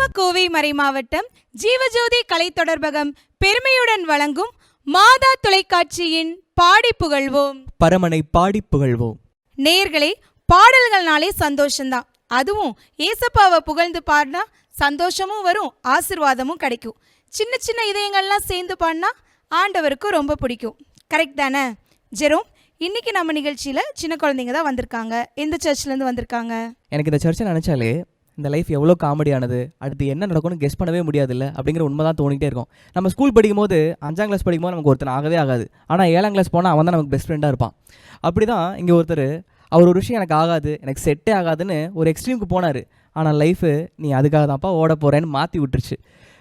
நம்ம கோவை மறைமாவட்டம் ஜீவஜோதி கலை தொடர்பகம் பெருமையுடன் வழங்கும் மாதா தொலைக்காட்சியின் பாடி புகழ்வோம். பரமனை பாடி புகழ்வோம். நேயர்களே, பாடல்கள்னாலே சந்தோஷம்தான். அதுவும் ஏசப்பாவை புகழ்ந்து பாடினா சந்தோஷமும் வரும், ஆசீர்வாதமும் கிடைக்கும். சின்ன சின்ன இதயங்கள்லாம் சேர்ந்து பாடினா ஆண்டவருக்கும் ரொம்ப பிடிக்கும். கரெக்ட் தானே ஜெரோம்? இன்னைக்கு நம்ம நிகழ்ச்சியில் சின்ன குழந்தைங்க தான் வந்திருக்காங்க. எந்த சர்ச்லேருந்து வந்திருக்காங்க? எனக்கு இந்த சர்ச்சை நினச்சாலே இந்த லைஃப் எவ்வளோ காமெடியானது, அடுத்து என்ன நடக்கும்னு கெஸ் பண்ணவே முடியாதுல்ல அப்படிங்கிற உண்மை தான் தோணிகிட்டே இருக்கும். நம்ம ஸ்கூல் படிக்கும்போது 5ஆம் கிளாஸ் படிக்கும்போது நமக்கு ஒருத்தர் ஆகவே ஆகாது. ஆனால் 7ஆம் கிளாஸ் போனால் அவன் தான் நமக்கு பெஸ்ட் ஃப்ரெண்டாக இருப்பான். அப்படி தான் இங்கே ஒருத்தர், அவர் ஒரு விஷயம் எனக்கு ஆகாது, எனக்கு செட்டே ஆகாதுன்னு ஒரு எக்ஸ்ட்ரீமுக்கு போனார். ஆனால் லைஃபு நீ அதுக்காக தான்ப்பா ஓட போகிறேன்னு மாற்றி விட்டுருச்சு.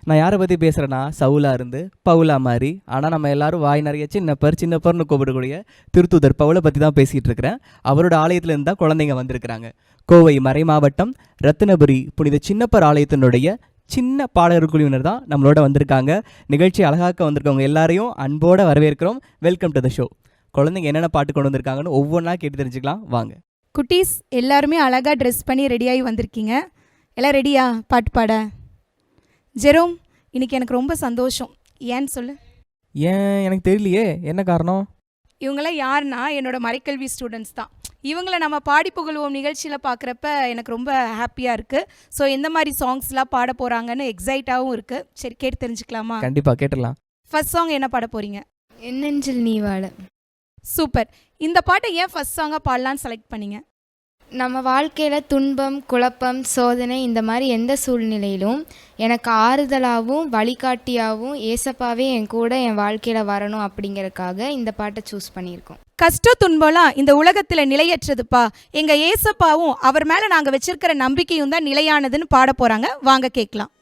நான் யாரை பற்றி பேசுகிறேன்னா, சவுலா இருந்து பவுலா மாதிரி, ஆனால் நம்ம எல்லாரும் வாய் நிறைய சின்னப்பர்னு கூப்பிடக்கூடிய திருத்தூதர் பவுலை பற்றி தான் பேசிகிட்டு இருக்கிறேன். அவரோட ஆலயத்துலேருந்து தான் குழந்தைங்க வந்திருக்கிறாங்க. கோவை மறை மாவட்டம் ரத்தினபுரி புனித சின்னப்பர் ஆலயத்தினுடைய சின்ன பாடகர் குழுவினர் தான் நம்மளோட வந்திருக்காங்க. நிகழ்ச்சி அழகாக்க வந்திருக்கவங்க எல்லாரையும் அன்போடு வரவேற்கிறோம். Welcome to the show. குழந்தைங்க என்னென்ன பாட்டு கொண்டு வந்திருக்காங்கன்னு ஒவ்வொன்றா கேட்டு தெரிஞ்சுக்கலாம் வாங்க. குட்டீஸ் எல்லாருமே அழகாக ட்ரெஸ் பண்ணி ரெடியாகி வந்திருக்கீங்க. எல்லாம் ரெடியா பாட்டு பாட? ஜெரோம், இன்னைக்கு எனக்கு ரொம்ப சந்தோஷம். ஏன்னு சொல்லு. ஏன் எனக்கு தெரியலையே, என்ன காரணம்? இவங்களாம் யாருன்னா என்னோட மறைக்கல்வி ஸ்டூடெண்ட்ஸ் தான். இவங்கள நம்ம பாடி புகழ்வோம் நிகழ்ச்சியில் பார்க்குறப்ப எனக்கு ரொம்ப ஹாப்பியாக இருக்குது. ஸோ எந்த மாதிரி சாங்ஸ்லாம் பாட போகிறாங்கன்னு எக்ஸைட்டாகவும் இருக்குது. சரி, கேட்டு தெரிஞ்சுக்கலாமா? கண்டிப்பாக கேட்டுடலாம். ஃபர்ஸ்ட் சாங் என்ன பாட போகிறீங்க? என்னெஞ்சில் நீ வாழ. சூப்பர். இந்த பாட்டை ஏன் ஃபர்ஸ்ட் சாங்காக பாடலான்னு செலக்ட் பண்ணீங்க? நம்ம வாழ்க்கையில் துன்பம், குழப்பம், சோதனை இந்த மாதிரி எந்த சூழ்நிலையிலும் எனக்கு ஆறுதலாகவும் வழிகாட்டியாகவும் ஏசப்பாவே என் கூட என் வாழ்க்கையில் வரணும் அப்படிங்கிறதுக்காக இந்த பாட்டை சூஸ் பண்ணியிருக்கோம். கஷ்ட துன்பம்லாம் இந்த உலகத்தில் நிலையற்றதுப்பா, எங்கள் ஏசப்பாவும் அவர் மேலே நாங்கள் வச்சிருக்கிற நம்பிக்கையும் தான் நிலையானதுன்னு பாட போகிறாங்க. வாங்க கேட்கலாம்.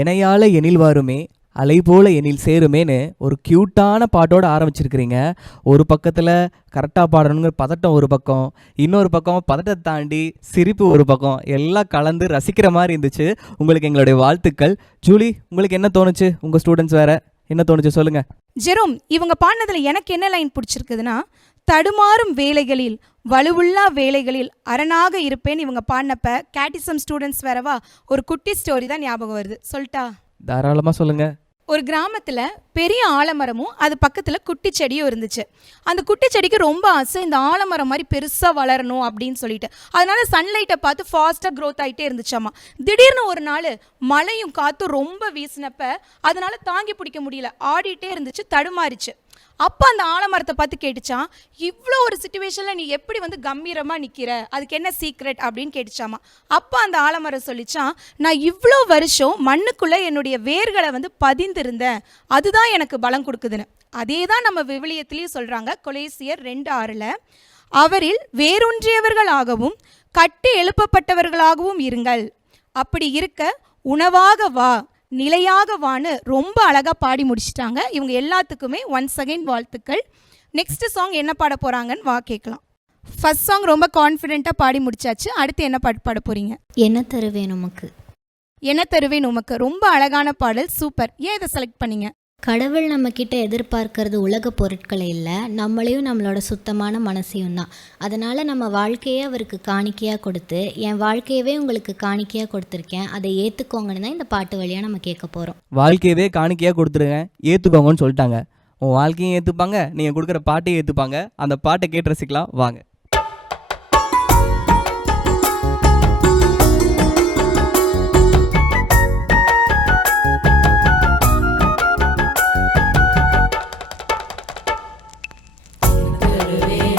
எனையால எனில் வாருமே அலை போல எனில் சேருமேன்னு ஒரு க்யூட்டான பாட்டோட ஆரம்பிச்சிருக்கிறீங்க. ஒரு பக்கத்தில் கரெக்டாக பாடணுங்கிற பதட்டம் ஒரு பக்கம், இன்னொரு பக்கம் பதட்டத்தை தாண்டி சிரிப்பு ஒரு பக்கம், எல்லாம் கலந்து ரசிக்கிற மாதிரி இருந்துச்சு. உங்களுக்கு எங்களுடைய வாழ்த்துக்கள். ஜூலி, உங்களுக்கு என்ன தோணுச்சு? உங்கள் ஸ்டூடெண்ட்ஸ் வேற என்ன தோணுச்சு சொல்லுங்கள். ஜெரோம், இவங்க பாடினதில் எனக்கு என்ன லைன் பிடிச்சிருக்குதுன்னா, தடுமாறும் வேலைகளில் வலுவுள்ளா வேலைகளில் அரணாக இருப்பேன். இவங்க பாடினப்ப கேட்டிசம் ஸ்டூடெண்ட்ஸ் வேறவா ஒரு குட்டி ஸ்டோரி தான் ஞாபகம் வருது. சொல்லிட்டா? தாராளமாக சொல்லுங்கள். ஒரு கிராமத்தில் பெரிய ஆலமரமும் அது பக்கத்தில் குட்டி செடியும் இருந்துச்சு. அந்த குட்டி செடிக்கு ரொம்ப ஆசை இந்த ஆலமரம் மாதிரி பெருசாக வளரணும் அப்படின்னு சொல்லிட்டு. அதனால சன்லைட்டை பார்த்து ஃபாஸ்ட்டாக க்ரோத் ஆகிட்டே இருந்துச்சாமா. திடீர்னு ஒரு நாள் மழையும் காற்றும் ரொம்ப வீசினப்ப அதனால தாங்கி பிடிக்க முடியல, ஆடிட்டே இருந்துச்சு, தடுமாறிச்சு. அப்போ அந்த ஆலமரத்தை பார்த்து கேட்டுச்சான், இவ்வளோ ஒரு சுச்சுவேஷனில் நீ எப்படி கம்பீரமாக நிற்கிற, அதுக்கு என்ன சீக்ரெட் அப்படின்னு கேட்டுச்சாமா. அப்போ அந்த ஆலமரம் சொல்லிச்சான், நான் இவ்வளோ வருஷம் மண்ணுக்குள்ளே என்னுடைய வேர்களை பதிந்திருந்தேன், அதுதான் எனக்கு பலம் கொடுக்குதுன்னு. அதே தான் நம்ம விவிலியத்திலையும் சொல்கிறாங்க. கொலேசியர் 2:6 அவரில் வேரூன்றியவர்களாகவும் கட்டி எழுப்பப்பட்டவர்களாகவும் இருங்கள், அப்படி இருக்க உணவாக வா நிலையாக வான்னு ரொம்ப அழகாக பாடி முடிச்சிட்டாங்க. இவங்க எல்லாத்துக்குமே ஒன்ஸ் அகைன் வாழ்த்துக்கள். நெக்ஸ்ட் சாங் என்ன பாட போகிறாங்கன்னு வா கேட்கலாம். ஃபர்ஸ்ட் சாங் ரொம்ப கான்ஃபிடென்ட்டாக பாடி முடிச்சாச்சு. அடுத்து என்ன பாட்டு பாட போகிறீங்க? என்ன தருவேன் உமக்கு. என்ன தருவேன் உமக்கு ரொம்ப அழகான பாடல், சூப்பர். ஏன் இதை செலக்ட் பண்ணீங்க? கடவுள் நம்மக்கிட்ட எதிர்பார்க்கறது உலக பொருட்களை இல்லை, நம்மளையும் நம்மளோட சுத்தமான மனசையும் தான். அதனால் நம்ம வாழ்க்கையே அவருக்கு காணிக்கையாக கொடுத்து, என் வாழ்க்கையவே உங்களுக்கு காணிக்கையாக கொடுத்துருக்கேன், அதை ஏற்றுக்கோங்கன்னு தான் இந்த பாட்டு வழியாக நம்ம கேட்க போகிறோம். வாழ்க்கையவே காணிக்கையாக கொடுத்துருங்க, ஏற்றுக்கோங்கன்னு சொல்லிட்டாங்க. உன் வாழ்க்கையும் ஏற்றுப்பாங்க, நீங்கள் கொடுக்குற பாட்டையும் ஏற்றுப்பாங்க. அந்த பாட்டை கேட்டு ரசிக்கலாம் வாங்க. Today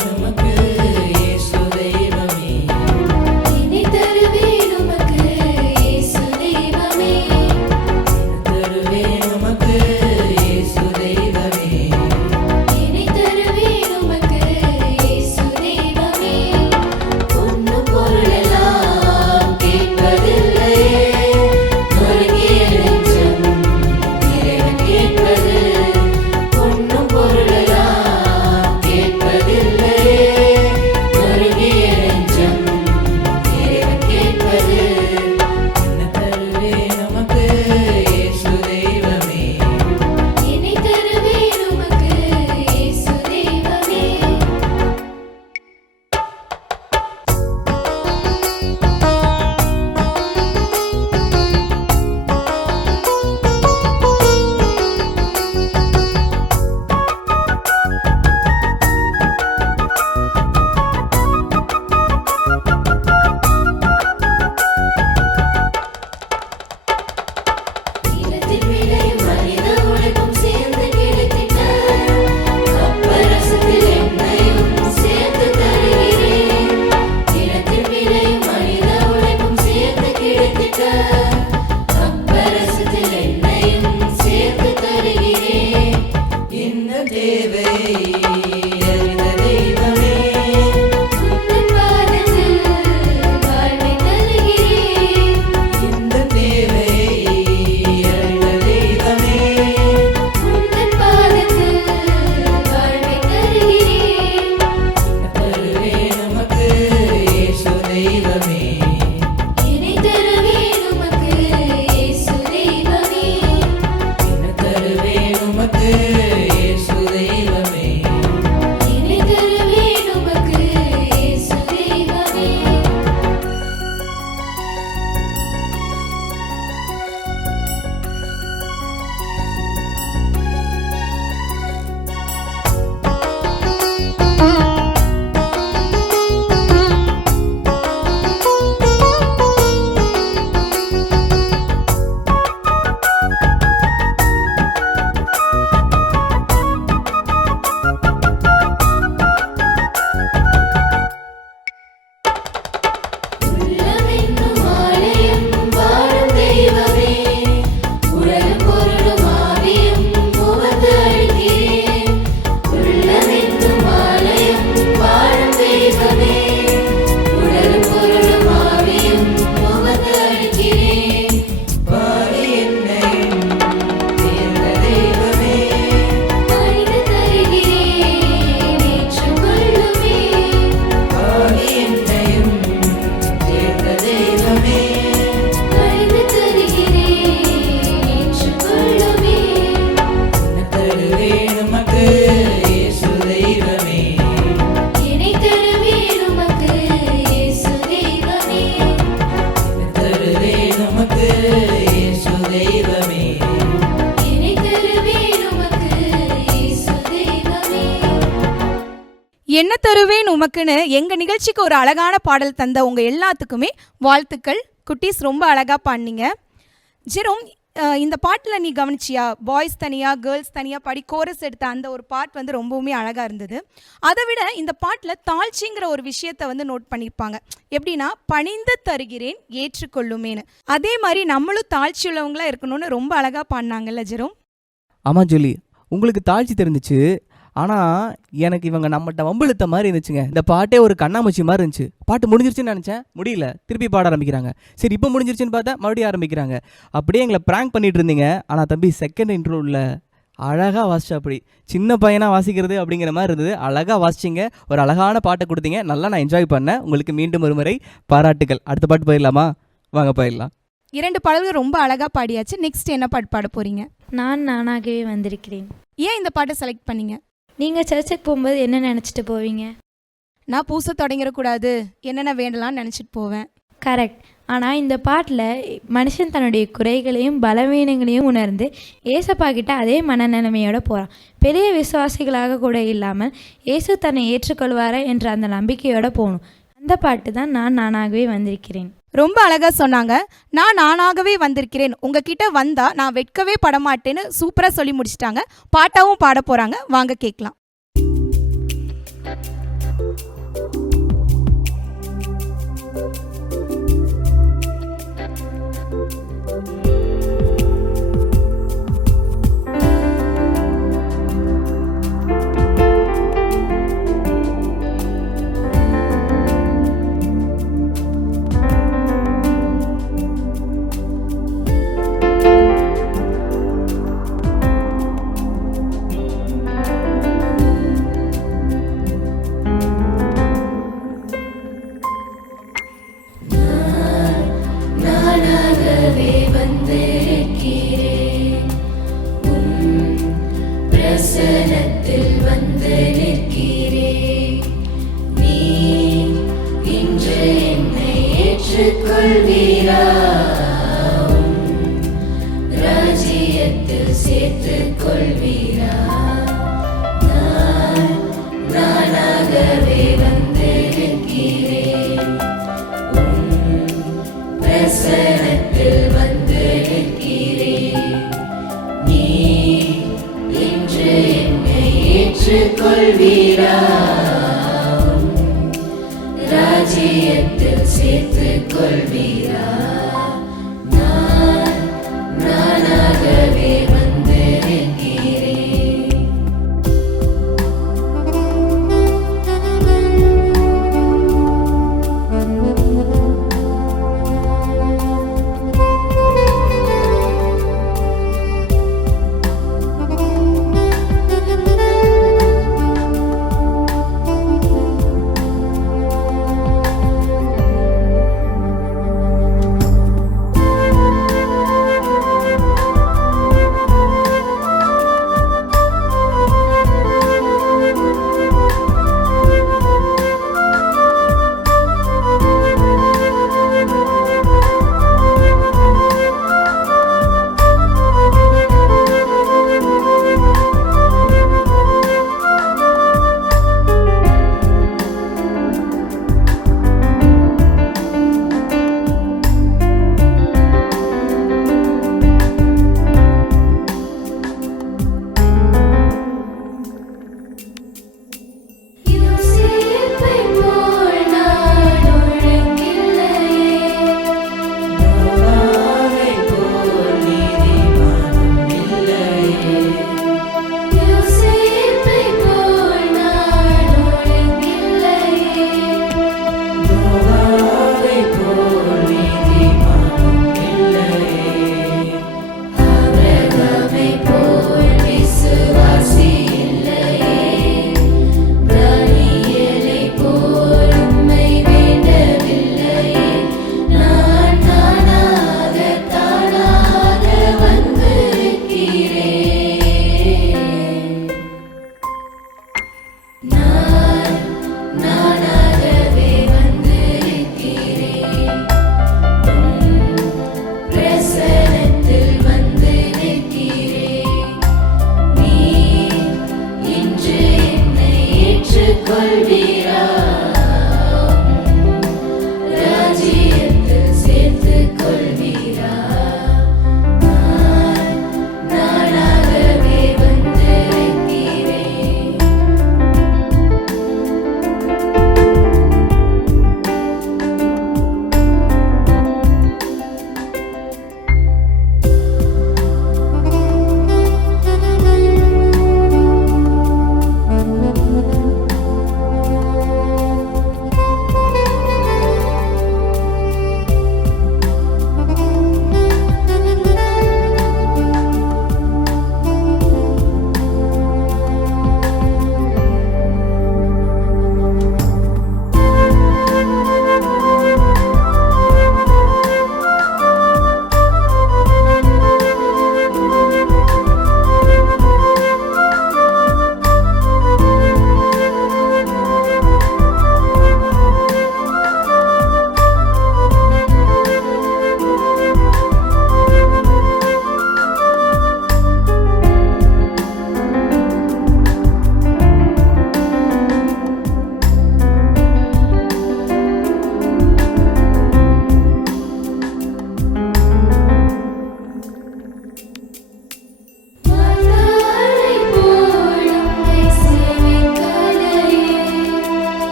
என்ன தருவேன் உமக்குன்னு எங்கள் நிகழ்ச்சிக்கு ஒரு அழகான பாடல் தந்த உங்கள் எல்லாத்துக்குமே வாழ்த்துக்கள். குட்டீஸ் ரொம்ப அழகாக பாடினீங்க. ஜெரோம், இந்த பாட்டில் நீ கவனிச்சியா? பாய்ஸ் தனியாக கேர்ள்ஸ் தனியாக கோரஸ் எடுத்த அந்த ஒரு பாட் வந்து ரொம்பவுமே அழகாக இருந்தது. அதை விட இந்த பாட்டில் தாழ்ச்சிங்கிற ஒரு விஷயத்தை வந்து நோட் பண்ணியிருப்பாங்க. எப்படின்னா, பணிந்து தருகிறேன் ஏற்றுக்கொள்ளுமேனு. அதே மாதிரி நம்மளும் தாழ்ச்சி உள்ளவங்களாக இருக்கணும்னு ரொம்ப அழகாக பாடினாங்கல்ல ஜெரோம்? ஆமாம் ஜூலி, உங்களுக்கு தாழ்ச்சி தெரிஞ்சிச்சு. ஆனால் எனக்கு இவங்க நம்மகிட்ட வம்பிழுத்த மாதிரி இருந்துச்சுங்க. இந்த பாட்டே ஒரு கண்ணாமூச்சி மாதிரி இருந்துச்சு. பாட்டு முடிஞ்சிருச்சுன்னு நினச்சேன், முடியல, திருப்பி பாட ஆரம்பிக்கிறாங்க. சரி, இப்போ முடிஞ்சிருச்சுன்னு பார்த்தா மறுபடியும் ஆரம்பிக்கிறாங்க. அப்படியே எங்களை ப்ராங்க் பண்ணிட்டு இருந்தீங்க. ஆனால் தம்பி செகண்ட் இன்ட்ரோவில் அழகாக வாசிச்சா. அப்படி சின்ன பையனாக வாசிக்கிறது அப்படிங்கிற மாதிரி இருந்தது. அழகாக வாசிச்சிங்க, ஒரு அழகான பாட்டை கொடுத்தீங்க. நல்லா நான் என்ஜாய் பண்ணேன். உங்களுக்கு மீண்டும் ஒரு முறை பாராட்டுகள். அடுத்த பாட்டு போயிடலாமா? வாங்க போயிடலாம். 2 பாடல்கள் ரொம்ப அழகாக பாடியாச்சு. நெக்ஸ்ட் என்ன பாட்டு பாட போகிறீங்க? நான் நானாகவே வந்திருக்கிறேன். ஏன் இந்த பாட்டை செலக்ட் பண்ணீங்க? நீங்கள் சர்ச்சுக்கு போகும்போது என்ன நினச்சிட்டு போவீங்க? நான் பூச தொடங்கிடக்கூடாது, என்னென்ன வேண்டலாம்னு நினச்சிட்டு போவேன். கரெக்ட். ஆனால் இந்த பாட்டில் மனுஷன் தன்னுடைய குறைகளையும் பலவீனங்களையும் உணர்ந்து ஏசப்பா கிட்ட அதே மனநிலைமையோடு போகிறான். பெரிய விசுவாசிகளாக கூட இல்லாமல் ஏசு தன்னை ஏற்றுக்கொள்வாரா என்ற அந்த நம்பிக்கையோடு போகணும். அந்த பாட்டு தான் நான் நானாகவே வந்திருக்கிறேன். ரொம்ப அழகாக சொன்னாங்க. நான் நானாகவே வந்திருக்கிறேன், உங்ககிட்ட வந்தா நான் வெட்கவே படமாட்டேன்னு சூப்பராக சொல்லி முடிச்சிட்டாங்க. பாட்டாவும் பாட போகிறாங்க, வாங்க கேட்கலாம்.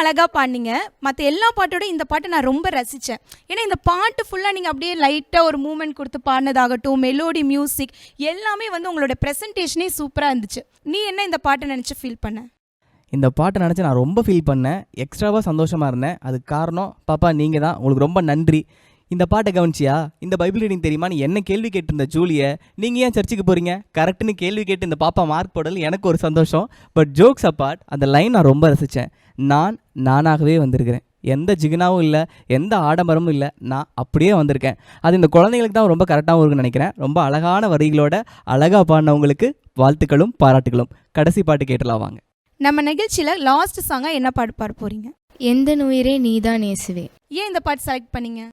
அழகாக பாடினீங்க. மற்ற எல்லா பாட்டோட இந்த பாட்டை நான் ரொம்ப ரசித்தேன். ஏன்னா இந்த பாட்டு ஃபுல்லாக நீங்கள் அப்படியே லைட்டாக ஒரு மூமெண்ட் கொடுத்து பாடினதாகட்டும், மெலோடி, மியூசிக் எல்லாமே வந்து உங்களோட ப்ரெசன்டேஷனே சூப்பராக இருந்துச்சு. நீ என்ன இந்த பாட்டை நினச்சி ஃபீல் பண்ண? இந்த பாட்டை நினச்சி நான் ரொம்ப ஃபீல் பண்ணேன், எக்ஸ்ட்ராவாக சந்தோஷமாக இருந்தேன். அதுக்கு காரணம் பாப்பா நீங்கள் தான், உங்களுக்கு ரொம்ப நன்றி. இந்த பாட்டை கவனிச்சியா, இந்த பைபிள் ரீடிங் தெரியுமா, நீ என்ன கேள்வி கேட்டிருந்த ஜூலியை, நீங்கள் ஏன் சர்ச்சுக்கு போகிறீங்க, கரெக்டுன்னு கேள்வி கேட்டு இந்த பாப்பா மார்க் போடல, எனக்கு ஒரு சந்தோஷம். பட் ஜோக்ஸ் அப்பார்ட், அந்த லைன் நான் ரொம்ப ரசித்தேன். நானாகவே வந்திருக்கிறேன், எந்த ஜிகினாவும் இல்லை, எந்த ஆடம்பரமும் இல்லை, நான் அப்படியே வந்திருக்கேன். அது இந்த குழந்தைங்களுக்கு தான் ரொம்ப கரெக்டாகவும் இருக்குன்னு நினைக்கிறேன். ரொம்ப அழகான வரிகளோட அழகாக பாடினவங்களுக்கு வாழ்த்துக்களும் பாராட்டுகளும். கடைசி பாட்டு கேட்டலாம் வாங்க. நம்ம நிகழ்ச்சியில் லாஸ்ட் சாங்காக என்ன பாட்டு பாட போகிறீங்க? எந்த உயிரே நீதான் இயேசுவே. ஏன் இந்த பாட்டு செலக்ட் பண்ணீங்க?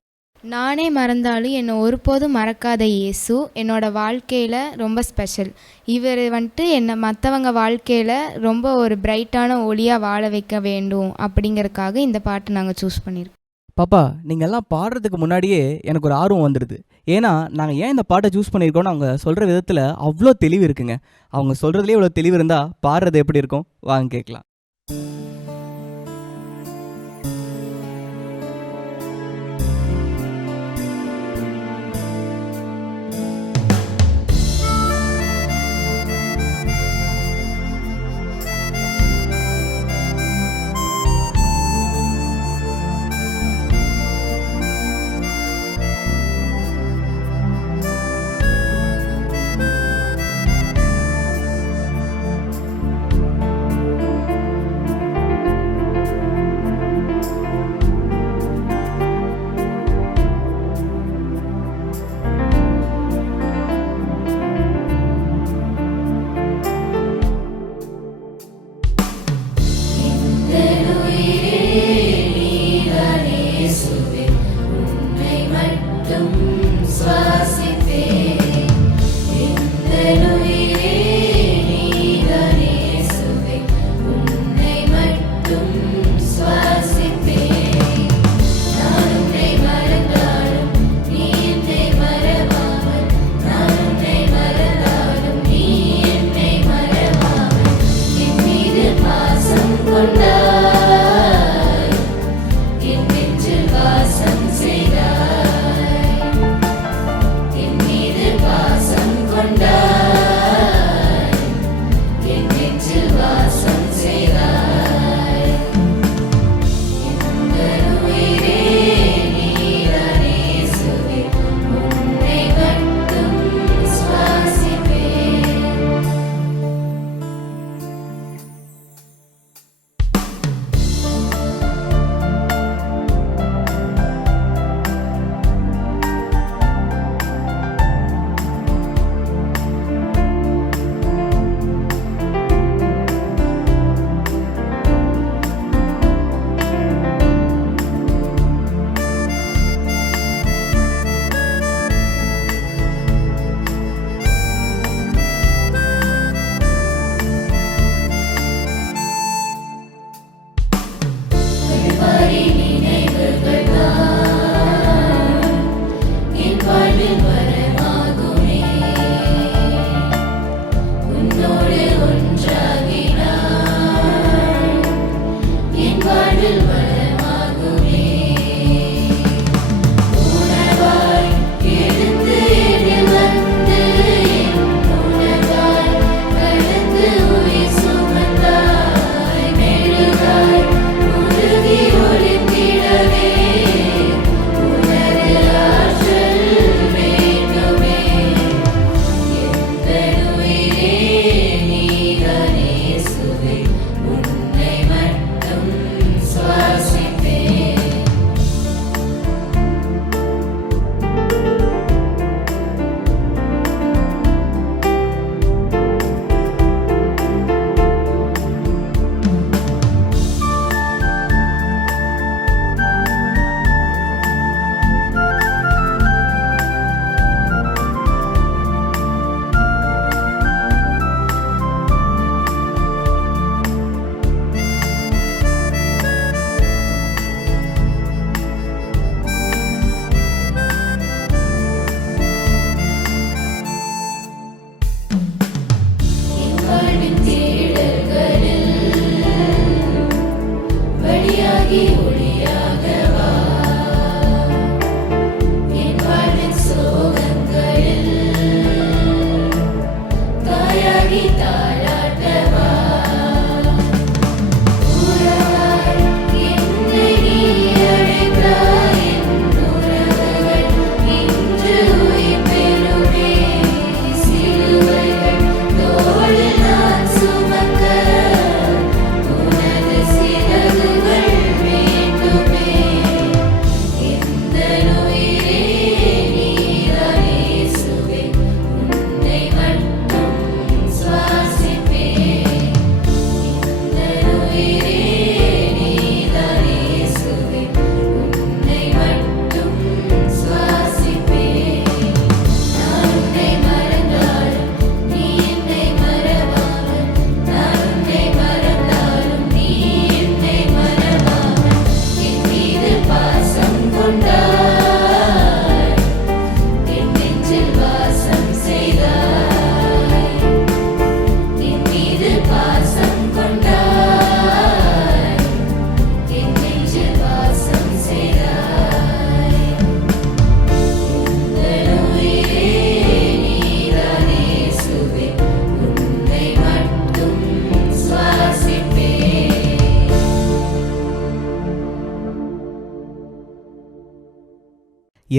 நானே மறந்தாலும் என்னை ஒருபோதும் மறக்காத இயேசு என்னோட வாழ்க்கையில் ரொம்ப ஸ்பெஷல். இவர் வந்துட்டு என்னை மற்றவங்க வாழ்க்கையில் ரொம்ப ஒரு பிரைட்டான ஒளியாக வாழ வைக்க வேண்டும் அப்படிங்கிறதுக்காக இந்த பாட்டு நாங்கள் சூஸ் பண்ணியிருக்கோம். பாப்பா, நீங்கள் எல்லாம் பாடுறதுக்கு முன்னாடியே எனக்கு ஒரு ஆர்வம் வந்துடுது. ஏன்னா நாங்கள் ஏன் இந்த பாட்டை சூஸ் பண்ணியிருக்கோன்னு அவங்க சொல்கிற விதத்தில் அவ்வளோ தெளிவு இருக்குங்க. அவங்க சொல்கிறதுலேயே இவ்வளோ தெளிவு இருந்தால் பாடுறது எப்படி இருக்கும், வாங்க கேட்கலாம்.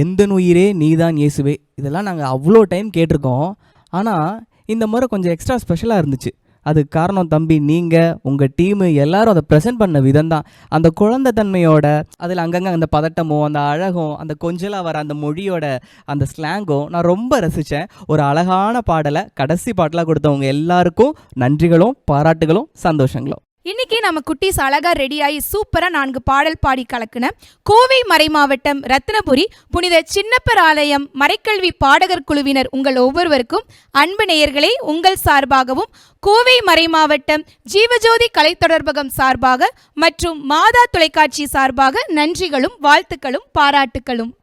எந்த உயிரே நீதான் இயேசுவே, இதெல்லாம் நாங்கள் அவ்வளோ டைம் கேட்டிருக்கோம். ஆனால் இந்த முறை கொஞ்சம் எக்ஸ்ட்ரா ஸ்பெஷலாக இருந்துச்சு. அதுக்கு காரணம் தம்பி, நீங்கள் உங்கள் டீமு எல்லாரும் அதை ப்ரெசென்ட் பண்ண விதம் தான். அந்த குழந்தை தன்மையோட, அதில் அங்கங்கே அந்த பதட்டமோ, அந்த அழகும், அந்த கொஞ்சலாக வர அந்த மொழியோட அந்த ஸ்லாங்கும் நான் ரொம்ப ரசித்தேன். ஒரு அழகான பாடலை கடைசி பாட்டலாக கொடுத்தவங்க எல்லாருக்கும் நன்றிகளும் பாராட்டுகளும் சந்தோஷங்களும். இன்னைக்கு நம்ம குட்டீஸ் அழகா ரெடியாகி சூப்பரா 4 பாடல் பாடி கலக்குன கோவை மறைமாவட்டம் ரத்தினபுரி புனித சின்னப்பர் ஆலயம் மறைக்கல்வி பாடகர் குழுவினர் உங்கள் ஒவ்வொருவருக்கும் அன்பு நேயர்களே உங்கள் சார்பாகவும் கோவை மறைமாவட்டம் ஜீவஜோதி கலை தொடர்பகம் சார்பாக மற்றும் மாதா தொலைக்காட்சி சார்பாக நன்றிகளும் வாழ்த்துக்களும் பாராட்டுக்களும்.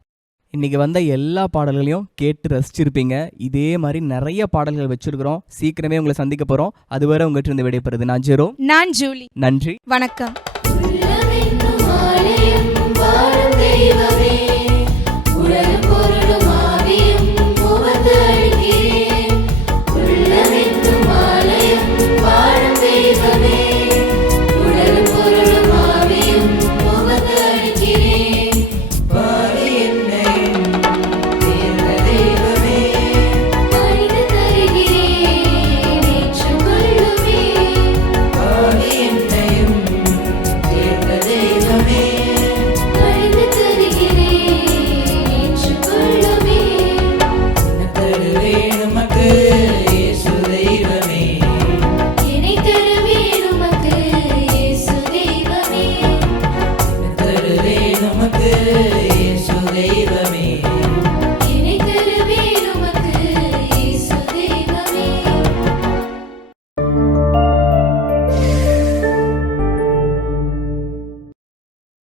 இன்றைக்கி வந்த எல்லா பாடல்களையும் கேட்டு ரசிச்சிருப்பீங்க. இதே மாதிரி நிறைய பாடல்கள் வச்சுருக்கிறோம். சீக்கிரமே உங்களை சந்திக்க போகிறோம். அதுவரை உங்கள்கிட்ட இருந்து விடைபெறுது நான் ஜெரோ. நான் ஜூலி. நன்றி, வணக்கம்.